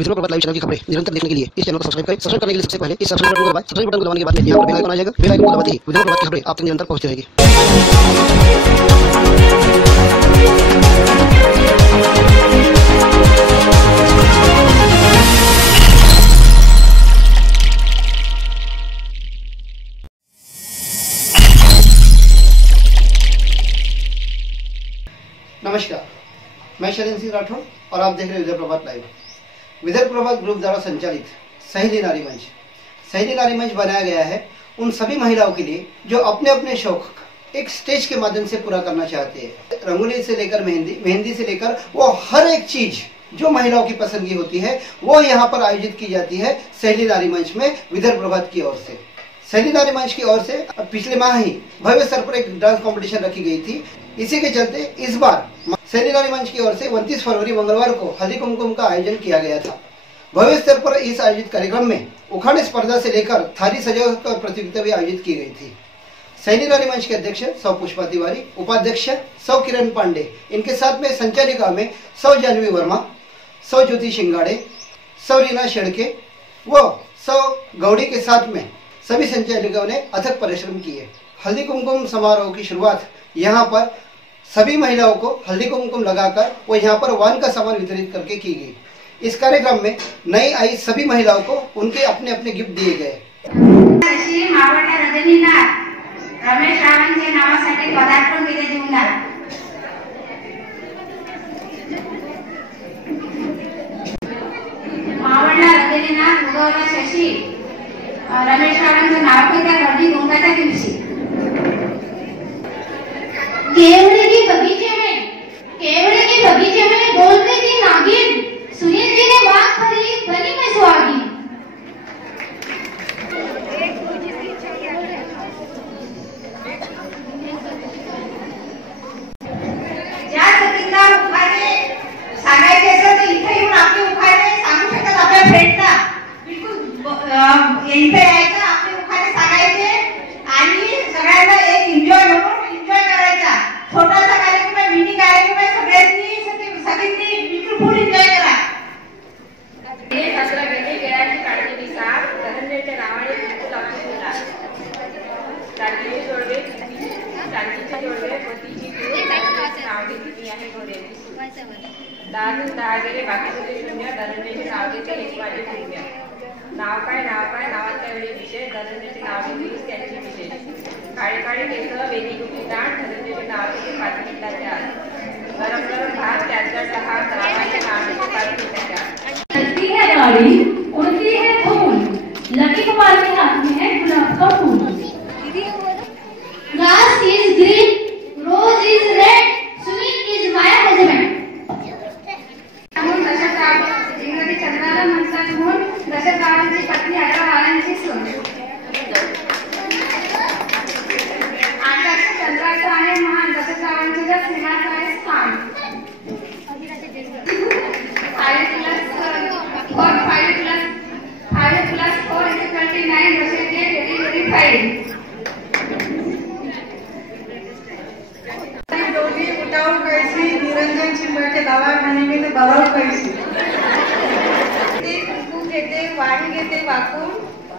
विदर्भ प्रभात live channel की खबरें निरंतर देखने के लिए इस चैनल को सब्सक्राइब करें। सब्सक्राइब करने के लिए सबसे पहले इस सब्सक्राइब बटन को दबाएं। सब्सक्राइब बटन को दबाने के बाद यहाँ पर बेल आइकन आ जाएगा। बेल आइकन को दबाते ही विदर्भ प्रभात की खबरें आप तक निरंतर पहुंचती रहेगी। नमस्कार, मैं शरण सिंह राठौर और आप देख रहे हैं विदर्भ प्रभात लाइव। विदर्भ प्रभात ग्रुप द्वारा संचालित सहेली नारी मंच बनाया गया है उन सभी महिलाओं के लिए जो अपने अपने शौक एक स्टेज के माध्यम से पूरा करना चाहते हैं। रंगोली से लेकर मेहंदी से लेकर वो हर एक चीज जो महिलाओं की पसंद की होती है वो यहाँ पर आयोजित की जाती है सहेली नारी मंच में विदर्भ प्रभात की ओर से। सहेली नारी मंच की ओर से पिछले माह ही भव्य स्तर पर एक डांस कंपटीशन रखी गई थी। इसी के चलते इस बार सहेली नारी मंच की ओर से 29 फरवरी मंगलवार को हल्दी कुमकुम का आयोजन किया गया था। भव्य स्तर पर इस आयोजित कार्यक्रम में उखाड़े स्पर्धा से लेकर थाली सजावट का प्रतियोगिता भी आयोजित की गई थी। सहेली नारी मंच के अध्यक्ष सौ पुष्पा तिवारी, उपाध्यक्ष सौ किरण पांडे, इनके साथ में संचालिका में सौ जानवी वर्मा, सौ ज्योति शिंगाड़े, सौ रीना शेड़के व सौ गौड़ी के साथ में सभी संचालिकाओं ने अथक परिश्रम किए। हल्दी कुमकुम समारोह की शुरुआत यहाँ पर सभी महिलाओं को हल्दी कुमकुम लगाकर वो यहाँ पर वान का सामान वितरित करके की गई। इस कार्यक्रम में नई आई सभी महिलाओं को उनके अपने अपने गिफ्ट दिए गए। रमेश रावांच्या नावासाठी पदार्पण केले जीवनात मावळला रजनीनाथ उगवला शशी रमेश रावांचं नाव घेत्या हळदी कुंकाच्या दिवशी केवड़े के बगीचे में बोल रही थी नागिन सुनील जी ने बात भरी बनी में सुहागी ज्या सतींना उखाणे सांगायचे असेल तर इथे येऊन आपले उखाणे सांगू शकतात आपल्या फ्रेंडला बिलकुल इथे यायचं आपले उखाणे सांगायचे आणि सगळ्यांना एक एन्जॉय करायचा। छोटासा कार्यक्रम आहे, मिनी कार्यक्रम आहे, सगळ्यांनी बिलकुल फुल एन्जॉय करा। हे सत्र गेले गेल्याची काळजी विसार धनंजयच्या नावाने बिलकुल आपल्याला राजकीय जोडवे चांदीचे जोडवे पतीची नाव घेतली आहे घोड्याची दहा गेले बाकीचे शून्य धनंजयचे नाव घेते एक माझे शून्य नाव काय नावाच्या वेळी विषय धनंजयचे नाव घेतली त्यांची विशेष काळे काळे केस वेदी गुटी दाट धनंजयचे नाव घेते 5 मिनिटाच्या आत गरम गरम भात त्याचा चहा नावाचे नाव घेते 5 मिनिटाच्या आत चलती है गाड़ी उड़ती है धूल लकी कुमार के हाथ में है गुलाब का फूल grass is green rose is red Sunil is my husband म्हणून दशरथ इंग्रजी चंद्राला म्हणतात म्हणून दशरथ रावांची पत्नी 11 बाळांची सून आकाश चंद्राचं आहे महान दशरथ रावांचे जर सिंहाचं आहे स्थान 5 plus 4 is 29 दशरथ ये very fine डोली उठाओ कैसी निरंजन चिंबाचे दवाखाने में तो बलाव कैसी ते कुंकू घेते वाणी घेते वाकून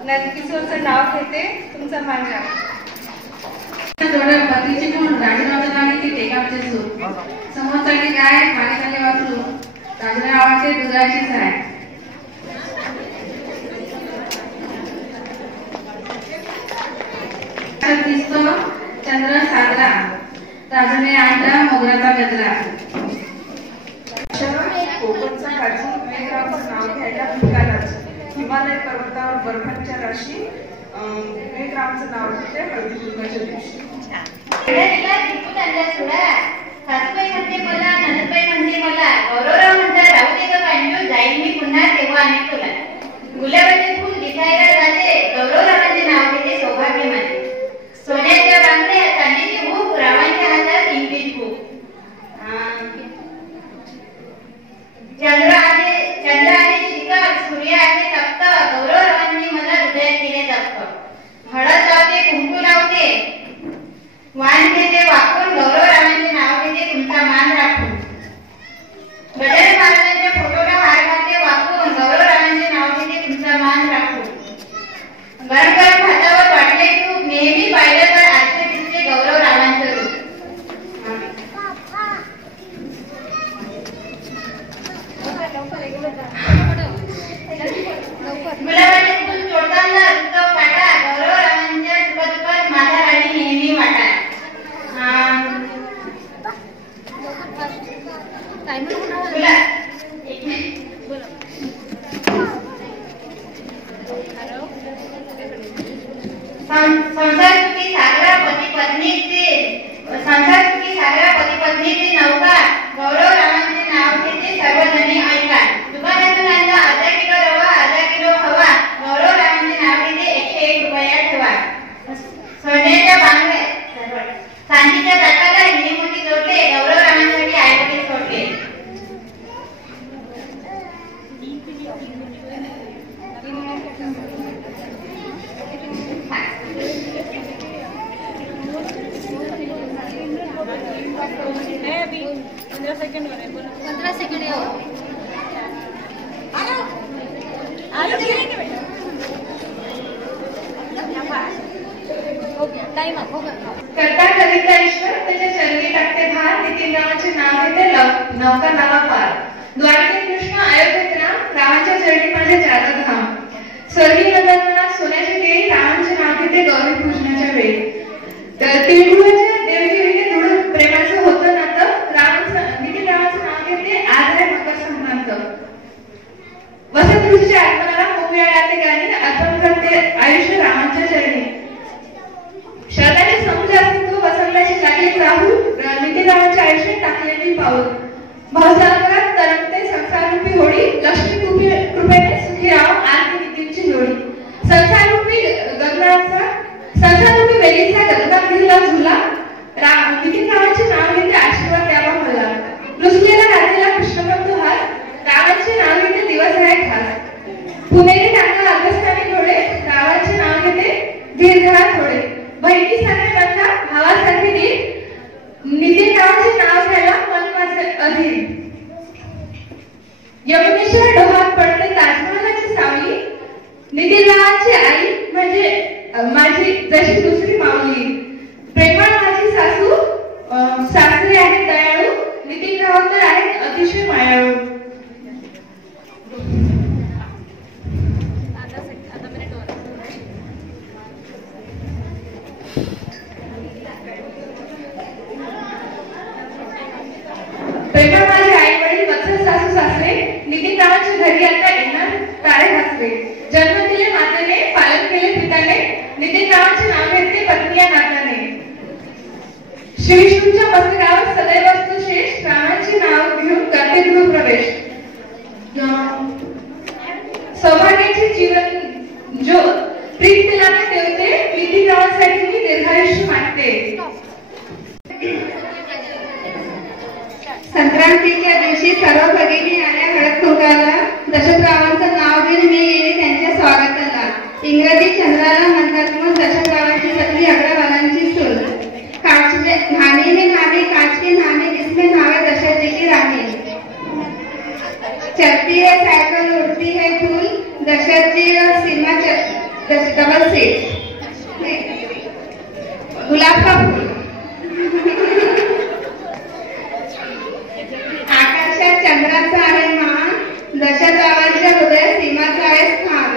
नंदकिशोरचं नाव घेते तुमचा मान जोड्या पतीची गुण राजरावच्या नावी ती टेकापचे सूर समोरसाठी गाय मागेसाठी वासरू राजरावाचे दुधाची साय दिसतो चंद्र साजरा राजाने आणला मोगराचा गजरा कोकणचा काजी विवेकरावांचं नाव घ्यायला भिकालाच हिमालय पर्वतावर बर्फांच्या राशी विवेकरावांचं नाव घेते हळदी कुंकाच्या दिवशी सासूबाई म्हणते मला ननदबाई म्हणते मला गौरवराव म्हणतात राहू दे ग कांजू जाईल मी पुन्हा तेव्हा आणि तुला गुलाबाचे फूल दिसायला जाते गौरवरावांचे नाव घेते सौभाग्य माझे सोन्याच्या बांगड्या चांदीची भूक रावांच्या हातात इंग्लिश भूक चंद्र आले शिखर सूर्य आले तप्त गौरवरावांनी मला हृदयात केले जप्त हळद लावते कुंकू लावते वाण घेते वाकून गौरवरावांचे नाव घेते तुमचा मान राखून गजानन महाराजांच्या फोटोला हार घालते वाकून गौरव गरम गरम भातावर वाढले तूप नेहमी पाहिलं तर आजचे दिसते गौरव रावांचं रूप. गुलाबाचे फुल तोडताना रुद्र फाटा गौरव रावांच्या सुखदुःखात माझा राणी नेहमी वाटा. संसारसुखी सागरा पती पत्नीचे नौका गौरव रावांचे नाव घेते सर्वजणी ऐका. दुकानातून आणला अर्धा किलो रवा अर्धा किलो हवा गौरव रावांचे नाव घेते 101 रुपया ठेवा. सोन्याच्या बांगड्या चांदीच्या ताटाला हिने मोती जोडले गौरव रावांसाठी आईवडील सोडले. करता कविता ईश्वर त्याच्या चरणी टाकते भार. नितीन रावांचे नाव घेते नौका नावा पार. द्वारकेत कृष्ण अयोध्येत राम रावांच्या चरणी माझे जात धाम. स्वर्गीय नंदनवनात सोन्याची केळी रावांचे नाव घेते गौरी पूजनाच्या वेळी. तिळगुळाच्या देवगिरीने दृढ प्रेमाचं होतं नातं नितीन रावांचं नाव घेते आज आहे मकर संक्रांत. वसंत ऋतूच्या आगमनाला मोकळ्याचे गाणी अर्पण करते आयुष्य रावांच्या चरणी. शरदाने समुद्र अस्तित्व वसंताची लागली राहूल नितीन रावांच्या आयुष्यात टाकलेली पाऊल. भावसागरात तरंगते संसाररूपी होडी लक्ष्मी कृपेने सुखी राव आणि नितीनची जोडी. संसाररूपी वेलीचा गगनात गेला झुला नितीन रावांचे नाव घेते आशीर्वाद द्यावा मला. लुसलेला राजेला कृष्णबंधू हार रावांचे नाव घेते दिवस आहे खास. पुणेरी टांगा अगस्तानी घोडे रावांचे नाव घेते धीरधरा थोडे. बहिणीसारखे बंधा भावासारखे गीत नितीन रावांचे नाव घ्यायला मन माझे अधीर. यमुनेश्वर डोहात पडते ताजमहालाची सावली नितीन रावांची आई म्हणजे माझी जशी दुसरी माऊली. प्रेमळ माझी सासू सासरे आहेत दयाळू नितीन राव तर आहेत अतिशय मायाळू. प्रेमळ माझे आई वडील वत्सल सासू सासरे नितीन रावांच्या घरी आता येणार तारे हसरे. जन्म दिले मातेने पालन केले पिताने नितीन रावांचे नाव घेतले पत्नी या नात्याने. श्री विष्णूच्या मस्तकावर सदैव असतो शेष रामांचे नाव घेऊन करते गृहप्रवेश. सौभाग्याचे जीवन ज्योत प्रीत दिलाने देवते नितीन रावांसाठी मी दीर्घायुष्य मागते. संक्रांतीच्या दिवशी सर्व भगिनी आल्या हळद कुंकाला. दशरथरावांचं नाव घेऊन मी गेले त्यांच्या स्वागताला. इंग्रजी चंद्राला म्हणतात मग दशरथरावांची सगळी अग्रवालांची सून. काचले नाणे में नावे काच के नावे जिसमें नावे दशरथ जी की रानी. चलती है साइकिल उड़ती है फूल दशरथ जी और सीमा डबल सेट. गुलाब का फूल. आकाशात चंद्राचा आहे मान दशरथरावांच्या हृदयात सीमाचा आहे स्थान.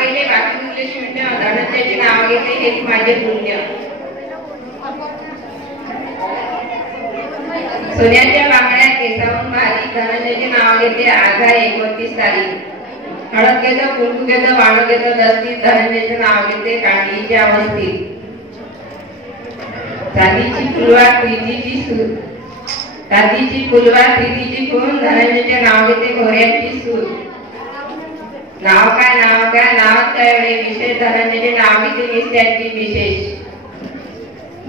गेले बाकी मुले शून्य धनंजयचे नाव घेते हेच माझे पुण्य. सोन्याच्या बांगड्या केसावून भारी धनंजयचे नाव घेते आज आहे 29 तारीख. हळद घेतं कुंकू घेतं वाण घेतं दस्तीत धनंजयचे नाव घेते कांडीच्या अवस्थेत. चांदीची फुलवार प्रीतीची खून धनंजयचे नाव घेते घोड्यांची सूर. नाव काय नाव एवढे विशेष धनंजयचे नाव घेते नित्याची विशेष.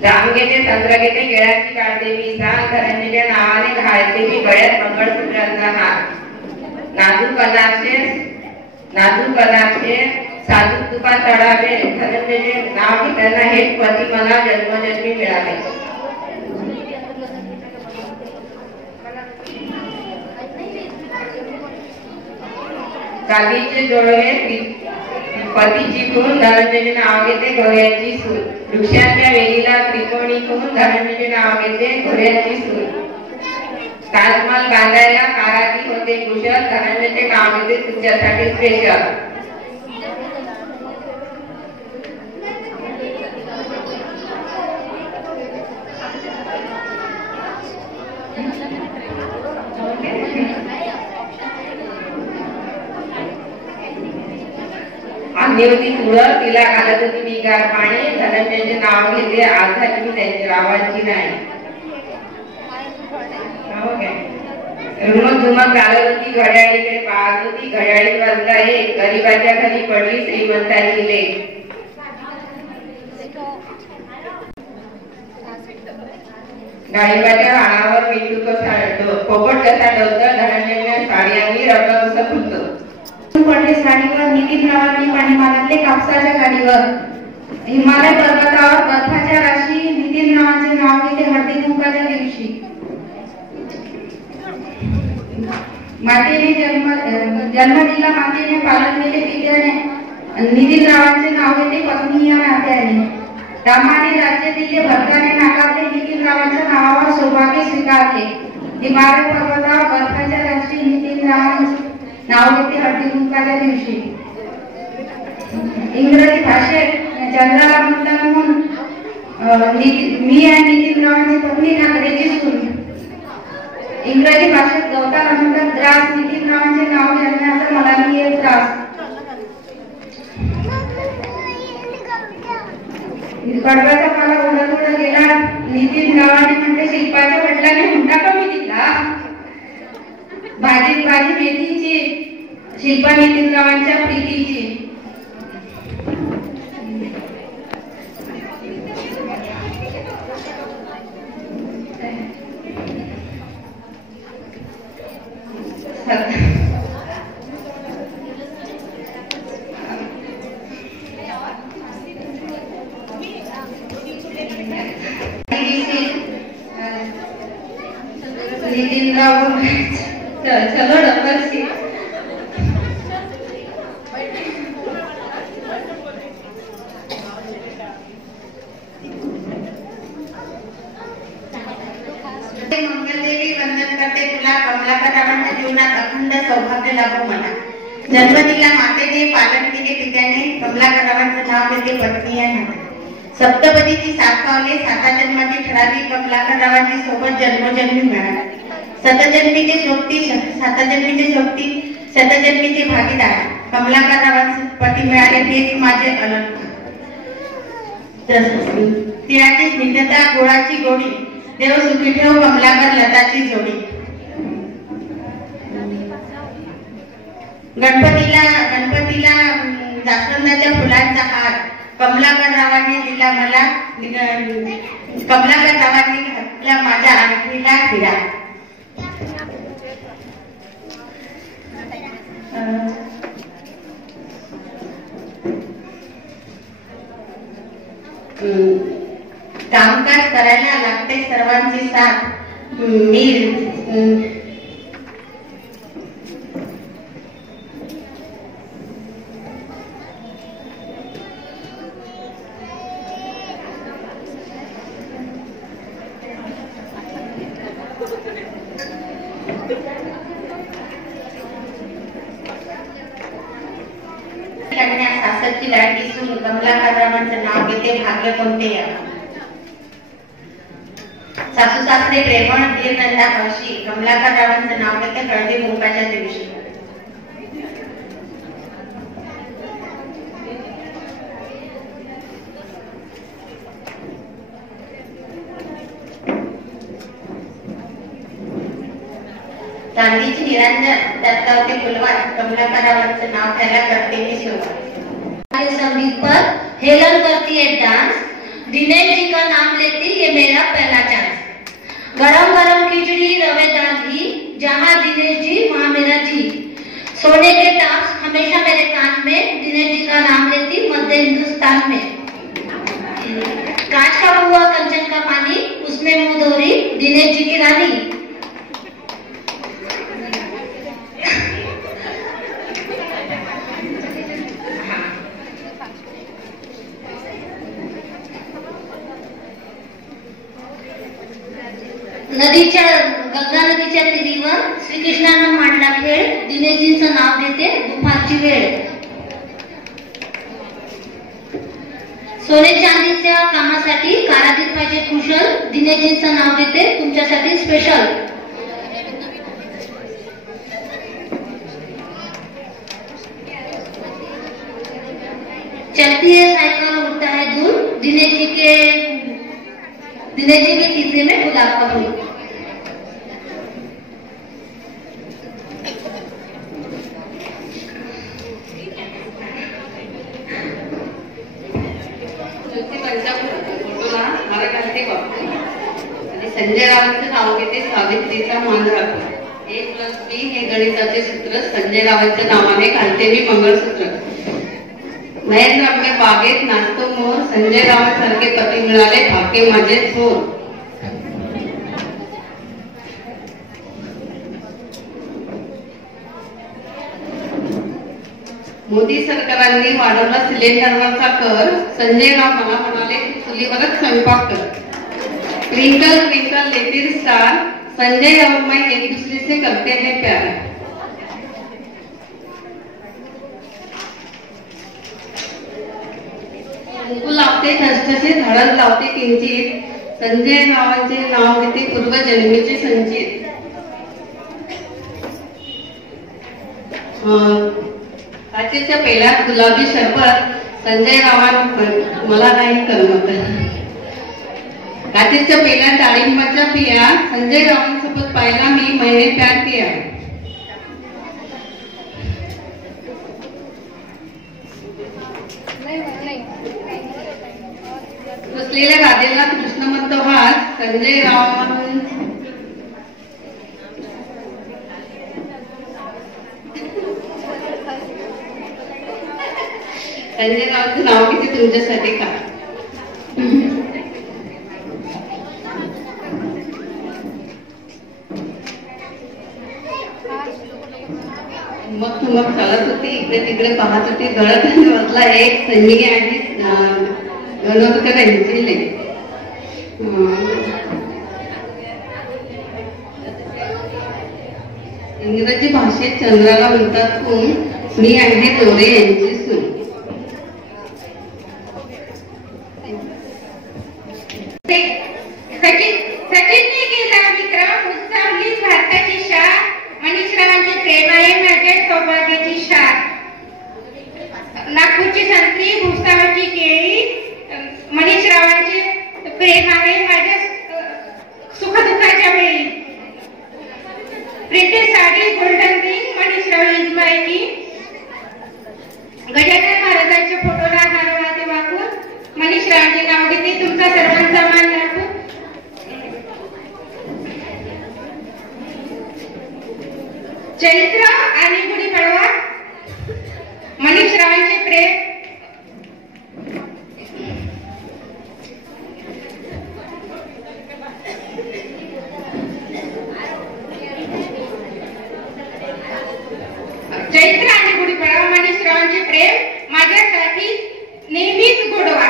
जाम घेते संत्र घेते केळाची काढते मी सांग धनंजयच्या नावाने घालते मी गळ्यात मंगळसूत्राचा हार. नाजूक अनाक्षे साधू तुका चढावे धनंजयचे नाव घेताना हेच पती मला जन्मजन्मी मिळाले. गादीचे जोडवे पतीची खून धनंजयचे नाव घेते घोड्याची सूर. वृक्षाच्या वेलीला त्रिकोणी खून धनंजयचे नाव घेते घोड्याची सूर. ताजमहल बांधायला कारागीर होते कुशल धनंजयचे नाव घेते तुझ्यासाठी स्पेशल. आणली होती तुळस तिला घालत होती मी गार पाणी धनंजयचे नाव घेते आज झाली मी त्यांची रावांची नाही. रुमक झुमक घालत होती घड्याळीकडे पाहत होती घड्याळी वाजला एक गरीबाच्या घरी पडली श्रीमंताची लेक. गाडीबाच्या राणावर मिठू कसा पोपट कसा डोलतो धनंजयने साडी आणली रंग कसा फुलतो. पडले साडीवर नितीन रावांनी पाणी मारले कापसाच्या गाडीवर. हिमालय पर्वतावर बर्फाच्या राशी नितीन रावांचे नाव घेते हळदी कुंकाच्या दिवशी. मातेने जन्म दिला मातेने पालन केले पित्याने नितीन रावांचे नाव घेते पत्नी या नात्याने. रामाने राज्य दिले भरताने नाकारले नितीन रावांच्या नावावर सौभाग्य स्वीकारले. हिमालय पर्वतावर बर्फाच्या राशी नितीन रावांचे नाव घेते हळदी कुंकाच्या दिवशी. इंग्रजी भाषेत चंद्राला म्हणतात म्हणून मी आणि नितीन रावांची पत्नी नागरेची सून. इंग्रजी भाषेत गवताला म्हणतात द्रास. नितीन रावांचे नाव घेण्याचा मला मी एक त्रास. कडव्याचा पाला उडत उडत गेला नितीन रावाने म्हणते शिल्पाच्या वडिलांनी हुंडा कमी दिला. भाजी भाजी मेथीची शिल्पा नितीन रावांच्या प्रीतीची. नितीन राव चलो डॉक्टर सी. मंगलदेवी वंदन करते तुला कमलाकर रावांच्या जीवनात अखंड सौभाग्य लाभो मला. जन्म दिला मातेने पालन केले पित्याने कमलाकर रावांचं नाव घेते पत्नी या नात्याने. सप्तपदीची सात पावले साता जन्माची ठरावी कमलाकर रावांची सोबत जन्मोजन्मी मिळाली. शतजन्मीचे शोभती शतजन्मीचे शोभती शतजन्मीचे भागीदार कमलाकर रावांचे पती मिळाले तेच माझे अलंकार. तिळाची स्निग्धता गोळाची गोडी देव सुखी ठेव कमलाकर लताची जोडी. गणपतीला जास्वंदाच्या फुलांचा हार कमलाकर रावांनी दिला मला. कमलाकर रावांनी घातला माझ्या आणखीला हिरा. कामकाज करायला लागते सर्वांची साथ. मी सासरची लाडकी सून कमलाकर रावांचं नाव घेते भाग्य कोणते यावं. सासू सासरे प्रेमळ धीर नंदा हौशी कमलाकर रावांचं नाव घेते हळदी कुंकाच्या दिवशी. चांदीची निरंजन दत्तावते फुलवार कमलाकर रावांचं नाव घ्यायला करते मी सुरुवात. संगीत पर हेलन करती है डांस. दिनेश जी का नाम लेती ये मेरा पहला चांस. गरम गरम खिचड़ी रवेदार घी जहाँ दिनेश जी वहाँ मेरा जी. सोने के टाप्स हमेशा मेरे कान में दिनेश जी का नाम लेती मध्य हिंदुस्तान में. कांच का हुआ कंचन का पानी उसमें मुंह धोरी दिनेश जी की रानी. नदीच्या गंगा नदीच्या तीरीवर श्रीकृष्णानं मांडला खेळ, दिनेशजींचं नाव घेते दुपारची वेळ. सोने चांदीच्या कामासाठी कारागीर पाहिजे कुशल, दिनेशजींचं नाव घेते तुमच्यासाठी स्पेशल. चलती है साइकिल उड़ता है दूर, दिनेश जी के तीसरे में गुलाब का फूल. संजय रावांचं नाव घेते सावित्रीचा मान राखून. 1+B हे गणिताचे सूत्र संजय रावांच्या नावाने घालते मी मंगळसूत्र. महेंद्र बागेत नाचतो मोर, संजय रावांसारखे पती मिळाले भाग्य माझे थोर. मोदी सरकारांनी वाढवला सिलेंडरवरचा कर, संजय राव मला म्हणाले चुलीवरच स्वयंपाक कर. Twinkle twinkle little star, Sanjay और मैं एक दूसरे से करते हैं प्यार. कुंकू लावते ठसठसे, हळद लावते किंचित, संजय रावांचे नाव घेते पूर्वजन्मीचे संचित. काचेच्या पेल्यात गुलाबी शरबत, संजय रावां मला नाही करमत. काचेच्या पेल्यात डाळिंबाच्या पिया, संजय रावांसोबत पाहिला मी मैंने प्यार किया. बसलेल्या राधेला कृष्ण म्हणतो हात, संजय रावांचं नाव किती तुमच्यासाठी का. मग चालत होती, इकडे तिकडे पाहत होती, गळत बसला एक संजीगी आणि गणोदकर यांचे. इंग्रजी भाषेत चंद्राला म्हणतात खून, मी आहे तोरे यांची सून. सचिनने केला विक्रम, उत्सावली भारताची शान, मनीषरावांचे प्रेम आहे माझ्या सौभाग्याची शान. नागपूरची संत्री, भुसावळची केळी, मनीषरावांचे प्रेम आहे माझ्या सुखदुःखाच्या वेळी. Printed sari, golden ring, Manishrao is my king. Gajanan महाराजांच्या फोटोला हार वाहते वाकून, मनीषरावांचे नाव घेते तुमचा सर्वांचा मान राखून. चैत्र आणि गुढीपाडवा, मनीषरावांचे प्रेम. चैत्र आणि गुढीपाडवा, मनीषरावांचे प्रेम माझ्यासाठी नेहमीच गोडवा.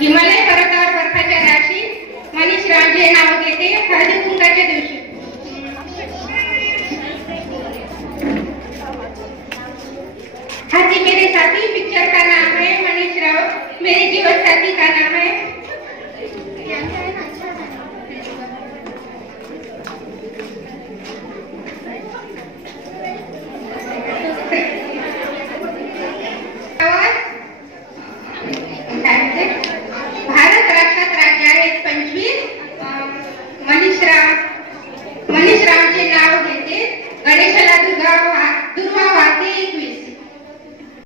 हिमालय पर्वतावर बर्फाच्या राशी, मनीषरावांचे नाव घेते हळदी कुंकाच्या दिवशी. हाथी मेरे साथी पिक्चर का नाम है, मनीषराव मेरे जीवन साथी का नाम है. भारत राष्ट्रात राज्य आहेत 25, मनीषरावांचे नाव घेते गणेशाला दुर्वा वाहते 21.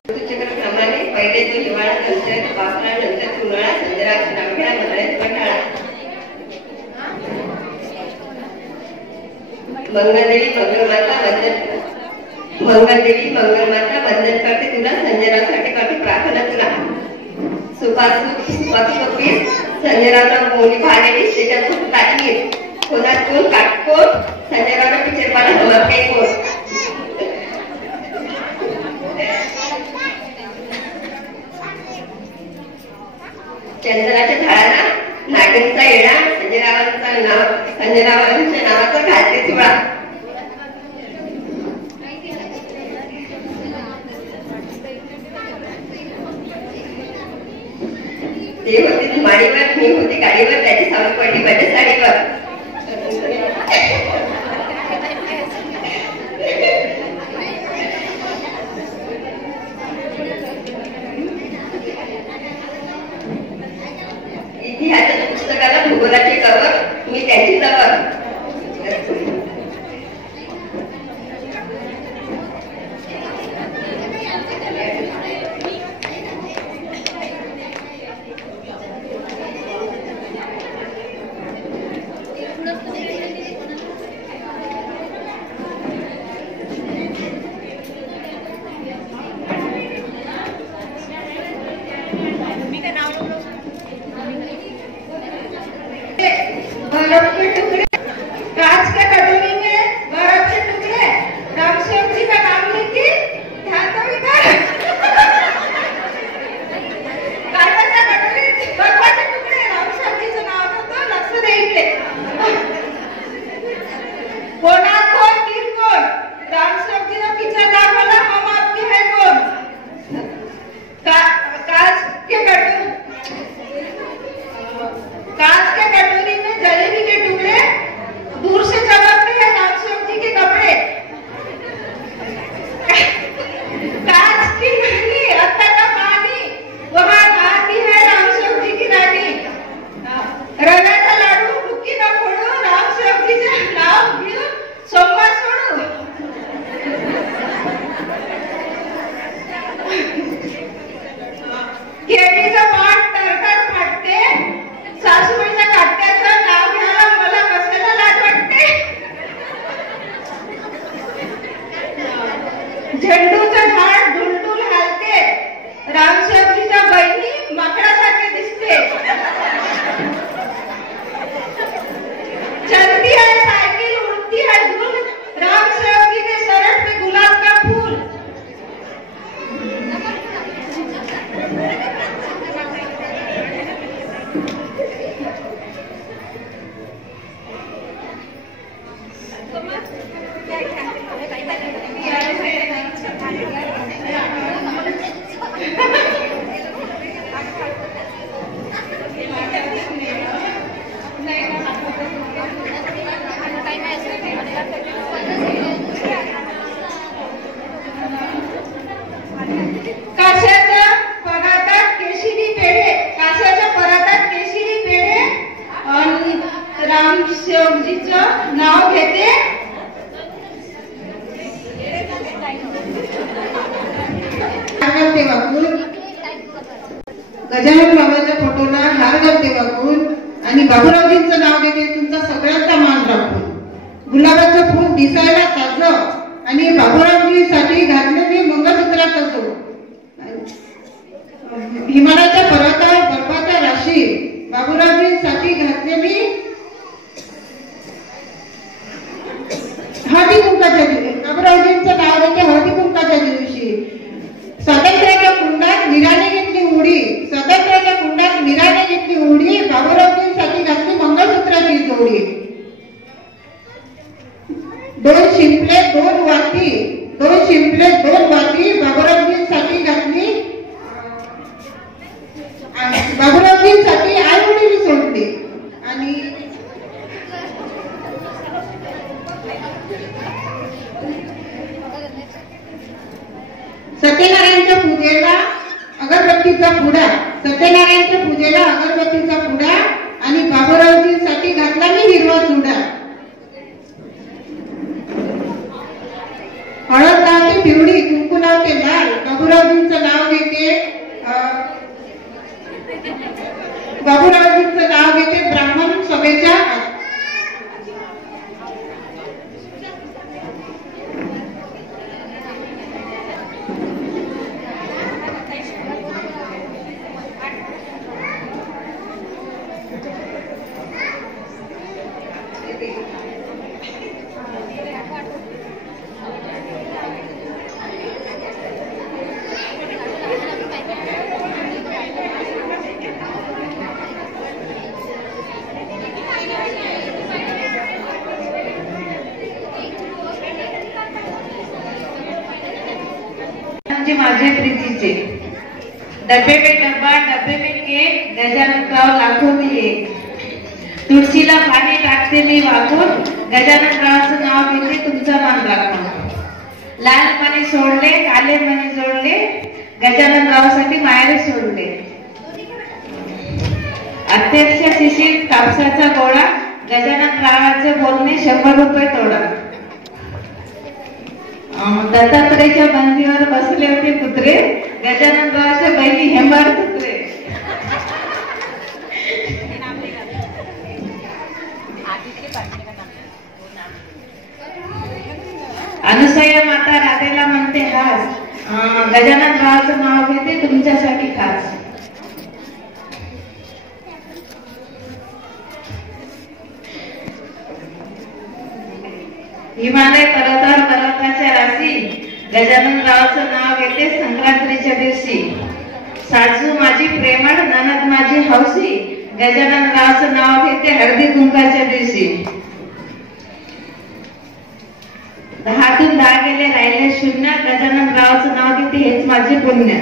ऋतुचक्राप्रमाणे पहिले तो हिवाळा, नंतर पावसाळा, नंतर उन्हाळा, संजयरावांचे नाव घ्या मला पठाळा. मंगलदेवी मंगलमाता वंदन करते तुला, संजयरावांसाठी करते प्रार्थना तुला. संजयरावला मोनी भालेली त्याच्यात खूप टाकली, कोणातून काटकोट, संजयरावला पिक्चर पाहिला हवा काही कोण. चंदनाच्या झाडाला नागिनचा येडा, संजयरावांच्या नावाचा घालते तुळा. ते होते धुमाडीवर, मी होते गाडीवर, त्याची सावली पडली माझ्या साडीवर. इतिहासाच्या पुस्तकाला भूगोलाचे कवर, मी त्याची जवळ. बर्फ के टुकड़े, कांच के कटोरी में बर्फ के टुकड़े, रामसेव जी का नाम लेके ध्यान तो विकार. काचाच्या कटोरीत बर्फाचे तुकडे, रामसेव जीचं नाव होतं, लक्ष दे इकडे. कोणात कोण किरकोळ, रामसेव जीनं पिक्चर दाखवला, हम आपके है कौन. कांच के कटोरी में जलेबी के टुकड़े, दूर से चमकते हैं रामसेव जी के कपड़े. कांच की नदी, अत्ता का पानी, वहाँ गाती है रामसेव जी की रानी. रव्याचा लाडू बुक्की न फोडू, रामसेव जीचे नाव घेऊन सोमवार सोडू. केळीचं पाट तरतर फाटते, सासूबाईच्या काट्याचं नाव घ्यायला मला कशाला लाज वाटते. झेंडूचं झाड ढुलढुल हालते, रामसेवजीच्या बहिणी माकडासारखे दिसते. चलती है साइकिल, उड़ती है धूल, रामसेवजी के सरट पे गुलाब का फूल. काशाच्या परातात केशरी पेढे, काशाच्या परातात केशरी पेढे, आणि रामसेवजीचं नाव घेते. गजानन बाबाच्या फोटोला हार घालते वाकून, आणि बाबूरावजींचं नाव घेते तुमचा सगळ्यांचा मान राखून. गुलाबाचं फूल दिसायला ताजं, आणि बाबूरावजींसाठी घातलेली मंगळसूत्राचा जो. हिमालयाच्या पर्वतावर बर्फाच्या राशी, बाबूरावजींसाठी घातलेली हळदी कुंकाच्या दिवशी. बाबूरावजींचं नाव घेते हळदी कुंकाच्या दिवशी. स्वातंत्र्याच्या कुंडात वीराने घेतली उडी, स्वातंत्र्याच्या कुंडात वीराने घेतली उडी, बाबूरावजींसाठी घातली मंगळसूत्राची जोडी. दोन शिंपले दोन वाती, दोन शिंपले दोन वाती, बाबूरावजींसाठी घातली, बाबूरावजींसाठी आई वडील सोडली. आणि सत्यनारायणच्या पूजेला अगरबत्तीचा पुडा, सत्यनारायणच्या पूजेला अगरबत्तीचा पुडा, आणि बाबूरावजींसाठी घातला मी हिरवा चुडा. हळद लावते पिवळी, कुंकू लावते लाल, बाबूरावजींचं नाव घेते, बाबूरावजींचं नाव घेते ब्राह्मण सभेच्या. डब्बे में डब्बा, डब्बे में केक, गजाननराव लाखों में एक. तुळशीला पाणी टाकते मी वाकून, गजाननरावचं नाव घेते तुमचा मान राखून. लाल पाणी सोडले, काले पाणी जोडले, गजाननरावसाठी माहेर सोडले. अध्यक्ष शिशीर कापसाचा गोळा, गजाननरावाचे बोलणे 100 रुपये तोडा. दत्तात्रयाच्या बंदीवर बसले होते कुत्रे, गजाननरावाच्या बहिणी हेंबाड कुत्रे. अनुसया माता राधेला म्हणते हास, गजाननरावाचं नाव घेते तुमच्यासाठी खास. हिमालय पर्वताच्या राशी, गजाननरावाचं नाव घेते संक्रांतीच्या दिवशी. सासू माझी प्रेमळ, ननद माझी हौसी, गजाननरावाचं नाव घेते हळदी कुंकाच्या दिवशी. 10तून 10 गेले राहिले शून्य, गजाननरावाचं नाव घेते हेच माझे पुण्य.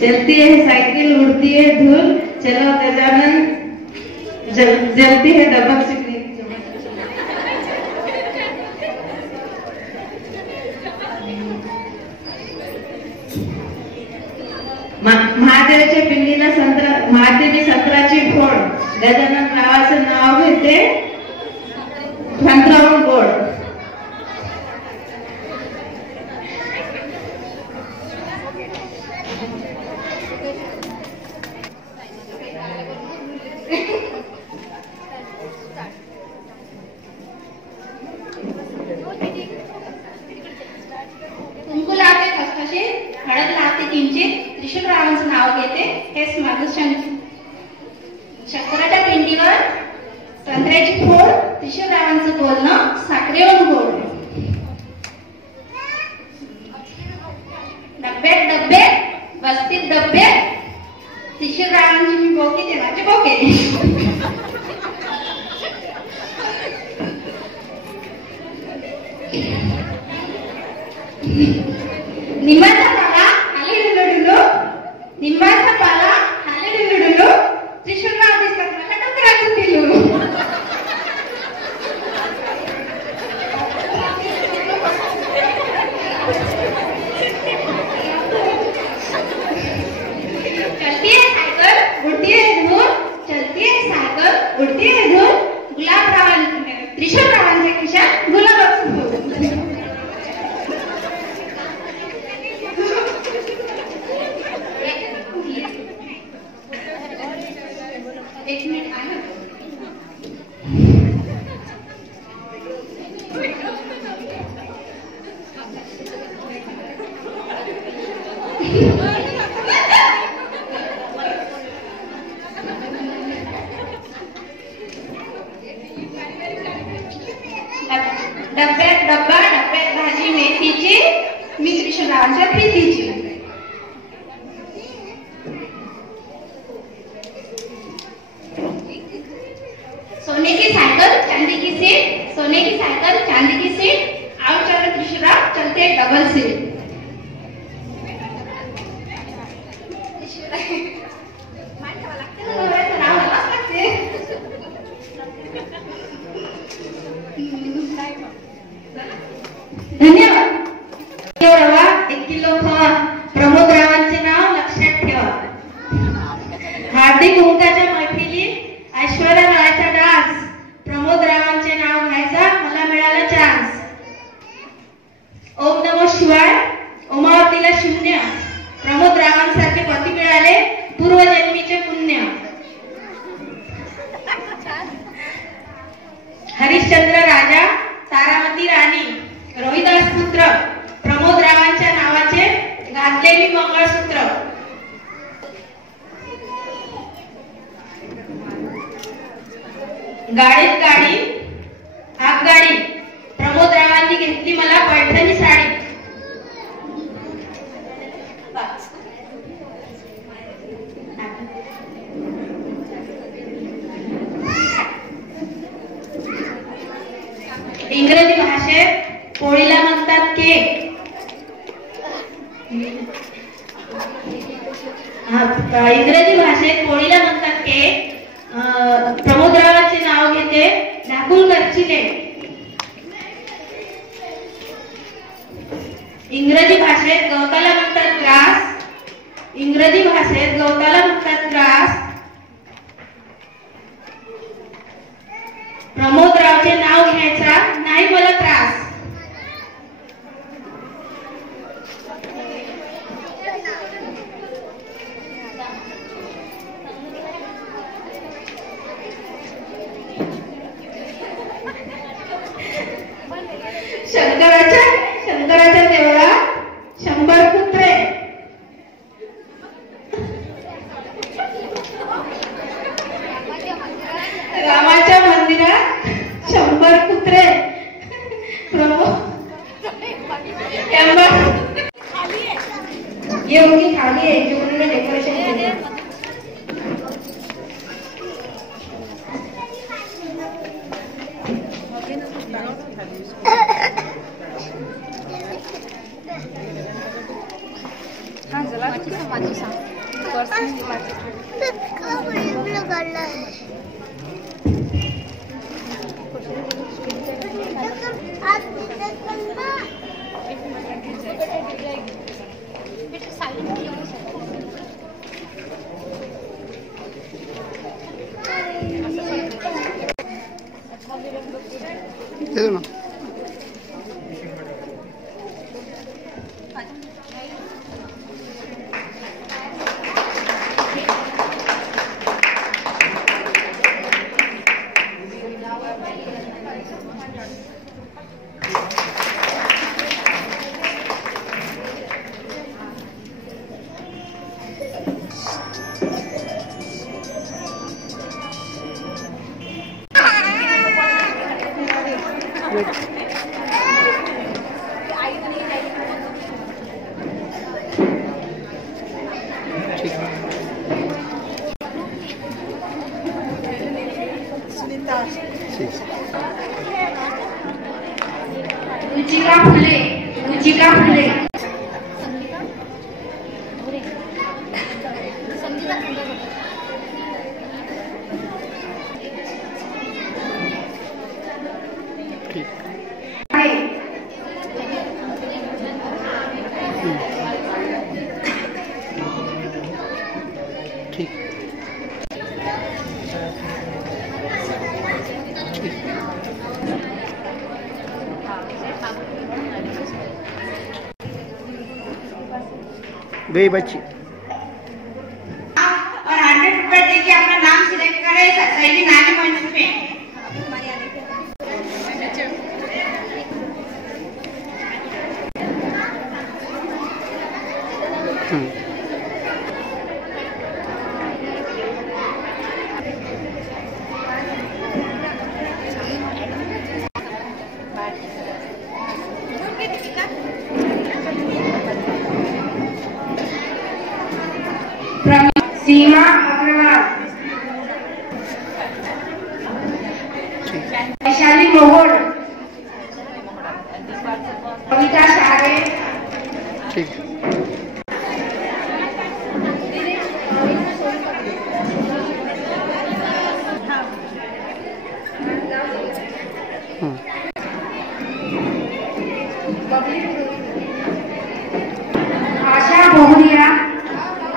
चलती है साइकिल, उड़ती है धूल, चलो गजानन, जलती है डबल सिकड़ी. महादेवाच्या पिंडीला महादेवी संत्राची फोड, गजाननरावाचं नाव घेते संत्रावून गोड. कुंकू लावते खसखशीत, हळद लावते किंचित, त्रिशूलरावांचं नाव घेते हेच माझं शंकराच्या पिंडीवर संत्र्याची फोड, त्रिशूलरावांचं बोलणं साखरेवरून गोड. डब्यात डब्बे, वस्तीत डब्बे, त्रिशूलरावांची मी बोके देवाचे बोके. निंबाचा पाला खाली डुलडुलू, निंबाचा पाला खाली डुलडुलू, त्रिशूलराव दिसतात मला डोंगराचं पिलू. चलती है सायकल, उडती है धूल, चलती है सायकल, उडती है धूल, त्रिशूलरावांच्या खिशात गुलाबाचं फूल. एक मिनिट आहे. डब्यात डब्बा, डब्यात भाजी मेथीची, मी त्रिशूलरावांच्या प्रीतीची. सोने की साइकिल चांदी की सीट, सोने की साइकिल चांदी की सीट, आओ चलो त्रिशूलराव चलते डबल सीट. धन्यवाद. 1 किलो खवा, प्रमोद रावांचे नाव लक्षात ठेवा. हार्दिक उंकाच्या मैफिलीत ऐश्वर्या रायचा डान्स, प्रमोद रावांचे नाव घ्यायचा मला मिळाला चान्स. ओम नमो शिवाय, ओमावतीला शून्य, प्रमोद रावांसारखे पती मिळाले पूर्वजन्मीचे पुण्य. हरिश्चंद्र राजा, तारामती राणी, रोहिदास पुत्र, प्रमोद रावांच्या नावाचे घातले मी मंगळसूत्र. गाडीत गाडी, आगगाडी, प्रमोद रावांनी घेतली मला पैठणी साडी. पोळीला म्हणतात केक. इंग्रजी भाषेत पोळीला म्हणतात केक. प्रमोदरावाचे नाव घेते नाकुल करचिले. इंग्रजी भाषेत गवताला म्हणतात ग्रास. इंग्रजी भाषेत गवताला म्हणतात ग्रास. प्रमोदरावचे नाव घ्यायचा नाही मला त्रास. शंकराच्या देवळात 100 कुत्रे. रामाच्या मंदिरात 100 कुत्रे. ये उनकी खाली है जो उन्होंने डेकोरेशन किया. रुचिका फुले. गई बच्ची. और 100 रुपए देके अपना नाम सिलेक्ट करे सहेली नारी मंच पे. सीमा अग्रवाल. वैशाली मोहोड. कविता शारे.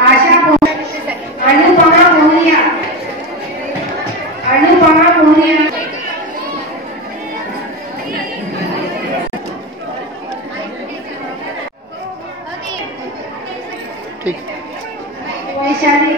आशा मोहनिया. अनुपमा मोहनिया. ठीक. वैशाली.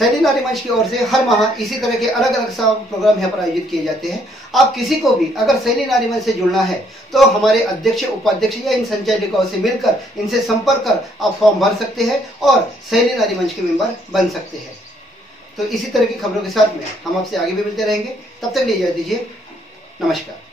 सहेली नारी मंच की ओर से हर माह इसी तरह के अलग अलग प्रोग्राम यहाँ पर आयोजित किए जाते हैं. आप किसी को भी अगर सहेली नारी मंच से जुड़ना है तो हमारे अध्यक्ष उपाध्यक्ष या इन संचालिकाओं से मिलकर इनसे संपर्क कर आप फॉर्म भर सकते हैं और सहेली नारी मंच के मेंबर बन सकते हैं. तो इसी तरह की खबरों के साथ में हम आपसे आगे भी मिलते रहेंगे. तब तक लिए इजाजत दीजिए. नमस्कार.